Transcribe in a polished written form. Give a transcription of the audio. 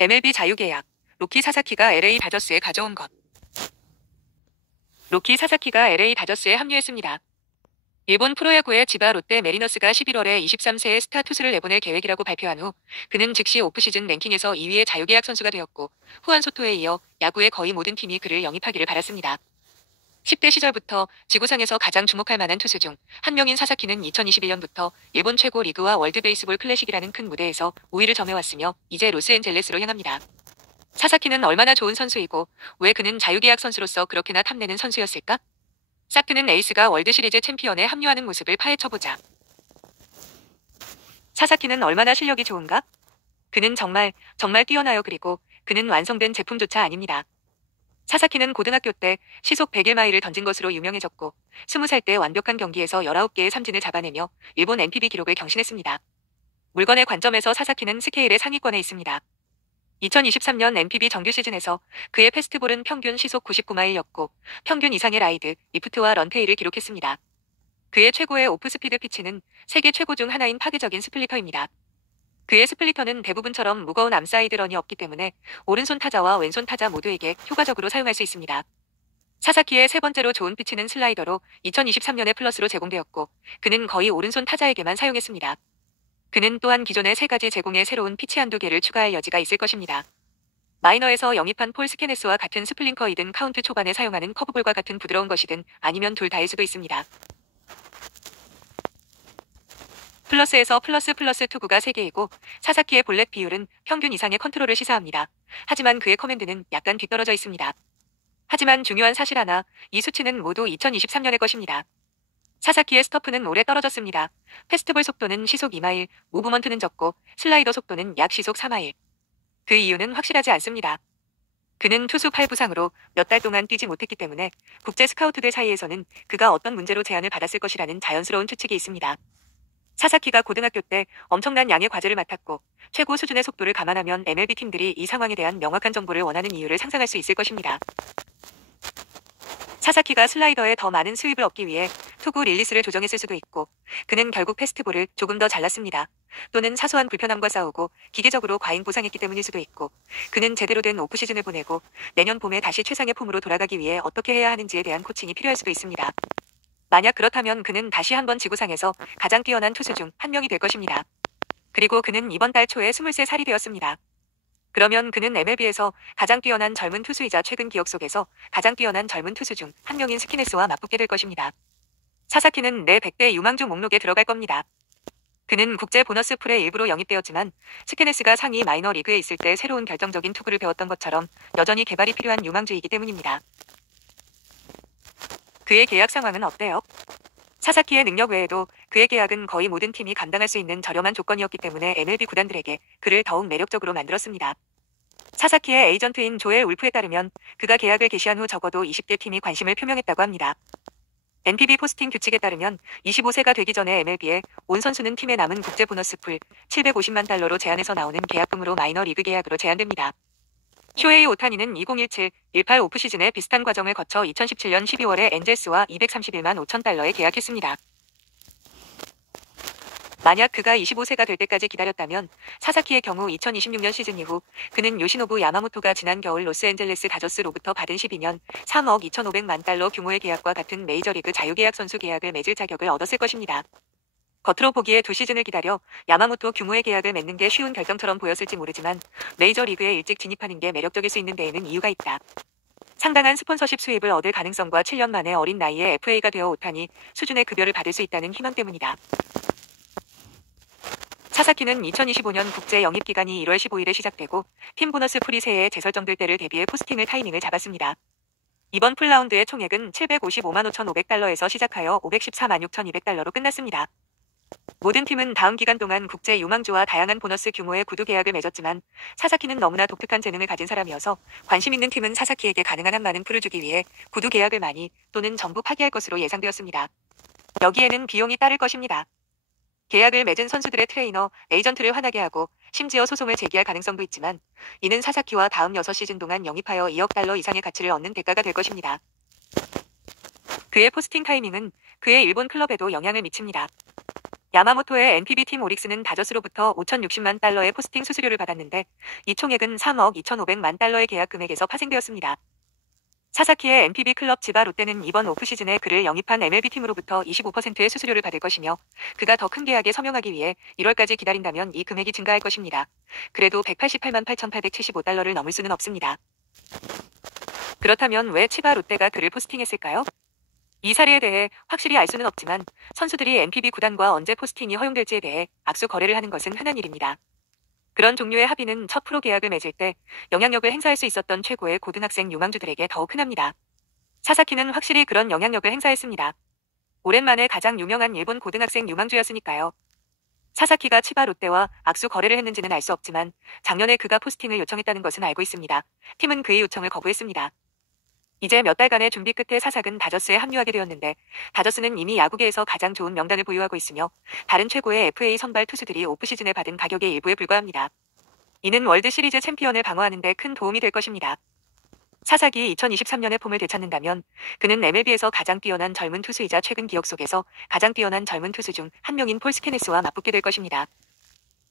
MLB 자유계약. 로키 사사키가 LA 다저스에 가져온 것. 로키 사사키가 LA 다저스에 합류했습니다. 일본 프로야구의 지바 롯데 메리너스가 11월에 23세의 스타 투수를 내보낼 계획이라고 발표한 후 그는 즉시 오프시즌 랭킹에서 2위의 자유계약 선수가 되었고 후안 소토에 이어 야구의 거의 모든 팀이 그를 영입하기를 바랐습니다. 10대 시절부터 지구상에서 가장 주목할 만한 투수 중 한 명인 사사키는 2021년부터 일본 최고 리그와 월드 베이스볼 클래식이라는 큰 무대에서 우위를 점해왔으며 이제 로스앤젤레스로 향합니다. 사사키는 얼마나 좋은 선수이고 왜 그는 자유계약 선수로서 그렇게나 탐내는 선수였을까? 사크는 에이스가 월드시리즈 챔피언에 합류하는 모습을 파헤쳐보자. 사사키는 얼마나 실력이 좋은가? 그는 정말 뛰어나요. 그리고 그는 완성된 제품조차 아닙니다. 사사키는 고등학교 때 시속 101마일을 던진 것으로 유명해졌고 20살 때 완벽한 경기에서 19개의 삼진을 잡아내며 일본 NPB 기록을 경신했습니다. 물건의 관점에서 사사키는 스케일의 상위권에 있습니다. 2023년 NPB 정규 시즌에서 그의 패스트볼은 평균 시속 99마일이었고 평균 이상의 라이드, 리프트와 런테일을 기록했습니다. 그의 최고의 오프스피드 피치는 세계 최고 중 하나인 파괴적인 스플리터입니다. 그의 스플리터는 대부분처럼 무거운 암사이드 런이 없기 때문에 오른손 타자와 왼손 타자 모두에게 효과적으로 사용할 수 있습니다. 사사키의 세 번째로 좋은 피치는 슬라이더로 2023년에 플러스로 제공되었고 그는 거의 오른손 타자에게만 사용했습니다. 그는 또한 기존의 세 가지 제공에 새로운 피치 한두 개를 추가할 여지가 있을 것입니다. 마이너에서 영입한 폴 스캐네스와 같은 스플링커이든 카운트 초반에 사용하는 커브볼과 같은 부드러운 것이든 아니면 둘 다일 수도 있습니다. 플러스에서 플러스 투구가 3개이고 사사키의 볼넷 비율은 평균 이상의 컨트롤을 시사합니다. 하지만 그의 커맨드는 약간 뒤떨어져 있습니다. 하지만 중요한 사실 하나, 이 수치는 모두 2023년의 것입니다. 사사키의 스터프는 오래 떨어졌습니다. 패스트볼 속도는 시속 2마일, 무브먼트는 적고 슬라이더 속도는 약 시속 4마일. 그 이유는 확실하지 않습니다. 그는 투수 팔 부상으로 몇 달 동안 뛰지 못했기 때문에 국제 스카우트들 사이에서는 그가 어떤 문제로 제한을 받았을 것이라는 자연스러운 추측이 있습니다. 사사키가 고등학교 때 엄청난 양의 과제를 맡았고 최고 수준의 속도를 감안하면 MLB 팀들이 이 상황에 대한 명확한 정보를 원하는 이유를 상상할 수 있을 것입니다. 사사키가 슬라이더에 더 많은 스윕을 얻기 위해 투구 릴리스를 조정했을 수도 있고 그는 결국 패스트볼을 조금 더 잘랐습니다. 또는 사소한 불편함과 싸우고 기계적으로 과잉 보상했기 때문일 수도 있고 그는 제대로 된 오프시즌을 보내고 내년 봄에 다시 최상의 폼으로 돌아가기 위해 어떻게 해야 하는지에 대한 코칭이 필요할 수도 있습니다. 만약 그렇다면 그는 다시 한번 지구상에서 가장 뛰어난 투수 중 한 명이 될 것입니다. 그리고 그는 이번 달 초에 23살이 되었습니다. 그러면 그는 MLB에서 가장 뛰어난 젊은 투수이자 최근 기억 속에서 가장 뛰어난 젊은 투수 중 한 명인 스키네스와 맞붙게 될 것입니다. 사사키는 내 100대 유망주 목록에 들어갈 겁니다. 그는 국제 보너스 풀에 일부러 영입되었지만 스키네스가 상위 마이너 리그에 있을 때 새로운 결정적인 투구를 배웠던 것처럼 여전히 개발이 필요한 유망주이기 때문입니다. 그의 계약 상황은 어때요? 사사키의 능력 외에도 그의 계약은 거의 모든 팀이 감당할 수 있는 저렴한 조건이었기 때문에 MLB 구단들에게 그를 더욱 매력적으로 만들었습니다. 사사키의 에이전트인 조엘 울프에 따르면 그가 계약을 개시한 후 적어도 20개 팀이 관심을 표명했다고 합니다. NPB 포스팅 규칙에 따르면 25세가 되기 전에 MLB에 온 선수는 팀에 남은 국제 보너스 풀 750만 달러로 제한해서 나오는 계약금으로 마이너 리그 계약으로 제한됩니다. 쇼헤이 오타니는 2017-18 오프시즌에 비슷한 과정을 거쳐 2017년 12월에 엔젤스와 231만 5천 달러에 계약했습니다. 만약 그가 25세가 될 때까지 기다렸다면 사사키의 경우 2026년 시즌 이후 그는 요시노부 야마모토가 지난 겨울 로스앤젤레스 다저스로부터 받은 12년 3억 2,500만 달러 규모의 계약과 같은 메이저리그 자유계약 선수 계약을 맺을 자격을 얻었을 것입니다. 겉으로 보기에 2시즌을 기다려 야마모토 규모의 계약을 맺는 게 쉬운 결정처럼 보였을지 모르지만 메이저리그에 일찍 진입하는 게 매력적일 수 있는 데에는 이유가 있다. 상당한 스폰서십 수입을 얻을 가능성과 7년 만에 어린 나이에 FA가 되어 오타니 수준의 급여를 받을 수 있다는 희망 때문이다. 사사키는 2025년 국제 영입 기간이 1월 15일에 시작되고 팀 보너스 풀이 새해에 재설정될 때를 대비해 포스팅을 타이밍을 잡았습니다. 이번 풀라운드의 총액은 755만 5,500달러에서 시작하여 514만 6,200달러로 끝났습니다. 모든 팀은 다음 기간 동안 국제 유망주와 다양한 보너스 규모의 구두 계약을 맺었지만 사사키는 너무나 독특한 재능을 가진 사람이어서 관심 있는 팀은 사사키에게 가능한 한 많은 풀을 주기 위해 구두 계약을 많이 또는 전부 파기할 것으로 예상되었습니다. 여기에는 비용이 따를 것입니다. 계약을 맺은 선수들의 트레이너, 에이전트를 화나게 하고 심지어 소송을 제기할 가능성도 있지만 이는 사사키와 다음 6시즌 동안 영입하여 2억 달러 이상의 가치를 얻는 대가가 될 것입니다. 그의 포스팅 타이밍은 그의 일본 클럽에도 영향을 미칩니다. 야마모토의 NPB팀 오릭스는 다저스로부터 5,060만 달러의 포스팅 수수료를 받았는데 이 총액은 3억 2,500만 달러의 계약 금액에서 파생되었습니다. 사사키의 NPB 클럽 지바 롯데는 이번 오프시즌에 그를 영입한 MLB팀으로부터 25%의 수수료를 받을 것이며 그가 더 큰 계약에 서명하기 위해 1월까지 기다린다면 이 금액이 증가할 것입니다. 그래도 188만 8,875달러를 넘을 수는 없습니다. 그렇다면 왜 치바 롯데가 그를 포스팅했을까요? 이 사례에 대해 확실히 알 수는 없지만 선수들이 NPB 구단과 언제 포스팅이 허용될지에 대해 악수 거래를 하는 것은 흔한 일입니다. 그런 종류의 합의는 첫 프로 계약을 맺을 때 영향력을 행사할 수 있었던 최고의 고등학생 유망주들에게 더욱 흔합니다. 사사키는 확실히 그런 영향력을 행사했습니다. 오랜만에 가장 유명한 일본 고등학생 유망주였으니까요. 사사키가 치바 롯데와 악수 거래를 했는지는 알 수 없지만 작년에 그가 포스팅을 요청했다는 것은 알고 있습니다. 팀은 그의 요청을 거부했습니다. 이제 몇 달간의 준비 끝에 사삭은 다저스에 합류하게 되었는데 다저스는 이미 야구계에서 가장 좋은 명단을 보유하고 있으며 다른 최고의 FA 선발 투수들이 오프시즌에 받은 가격의 일부에 불과합니다. 이는 월드 시리즈 챔피언을 방어하는 데 큰 도움이 될 것입니다. 사삭이 2023년의 폼을 되찾는다면 그는 MLB에서 가장 뛰어난 젊은 투수이자 최근 기억 속에서 가장 뛰어난 젊은 투수 중 한 명인 폴 스케네스와 맞붙게 될 것입니다.